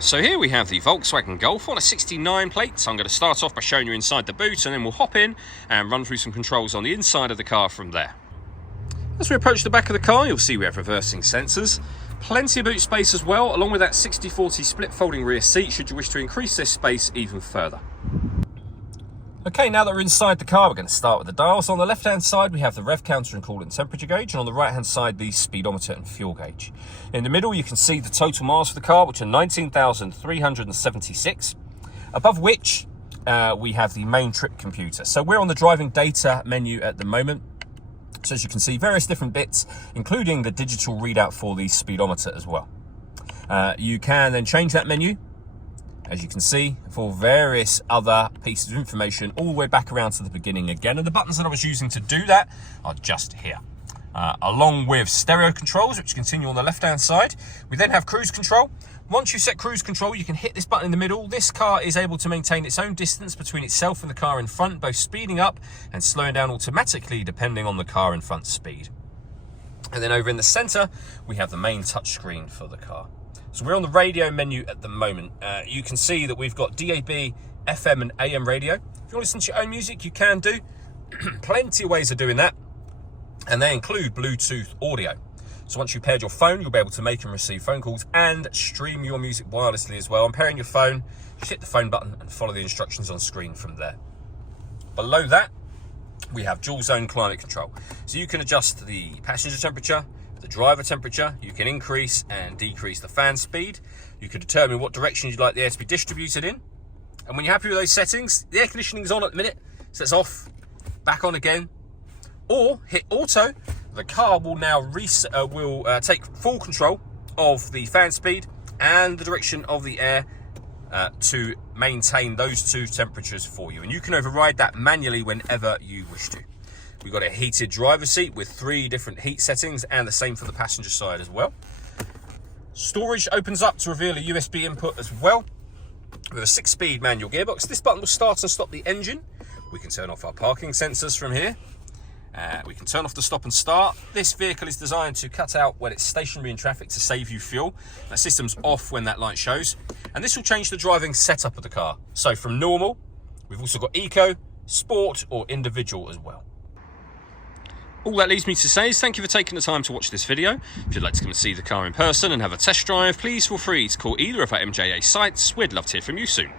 So here we have the Volkswagen Golf on a 69 plate. So I'm going to start off by showing you inside the boot, and then we'll hop in and run through some controls on the inside of the car from there. As we approach the back of the car, you'll see we have reversing sensors, plenty of boot space as well, along with that 60/40 split folding rear seat should you wish to increase this space even further. Okay, now that we're inside the car, we're going to start with the dials. On the left-hand side, we have the rev counter and coolant temperature gauge, and on the right-hand side, the speedometer and fuel gauge. In the middle, you can see the total miles for the car, which are 19,376, above which we have the main trip computer. So we're on the driving data menu at the moment. So as you can see, various different bits, including the digital readout for the speedometer as well. You can then change that menu, as you can see, for various other pieces of information, all the way back around to the beginning again. And the buttons that I was using to do that are just here. Along with stereo controls, which continue on the left-hand side. We then have cruise control. Once you set cruise control, you can hit this button in the middle. This car is able to maintain its own distance between itself and the car in front, both speeding up and slowing down automatically, depending on the car in front's speed. And then over in the center, we have the main touchscreen for the car. So we're on the radio menu at the moment. You can see that we've got DAB, FM and AM radio. If you want to listen to your own music, you can do. Plenty of ways of doing that. And they include Bluetooth audio. So once you've paired your phone, you'll be able to make and receive phone calls and stream your music wirelessly as well. And pairing your phone, just hit the phone button and follow the instructions on screen from there. Below that, we have dual zone climate control. So you can adjust the passenger temperature, the driver temperature, you can increase and decrease the fan speed. You can determine what direction you'd like the air to be distributed in. And when you're happy with those settings, the air conditioning is on at the minute, so it's off, back on again. Or hit auto, the car will now take full control of the fan speed and the direction of the air to maintain those two temperatures for you. And you can override that manually whenever you wish to. We've got a heated driver's seat with 3 different heat settings, and the same for the passenger side as well. Storage opens up to reveal a USB input as well, with a 6-speed manual gearbox. This button will start and stop the engine. We can turn off our parking sensors from here. We can turn off the stop and start. This vehicle is designed to cut out when it's stationary in traffic to save you fuel. That system's off when that light shows. And this will change the driving setup of the car. So from normal, we've also got eco, sport or individual as well. All that leaves me to say is thank you for taking the time to watch this video. If you'd like to come and see the car in person and have a test drive, please feel free to call either of our MJA sites. We'd love to hear from you soon.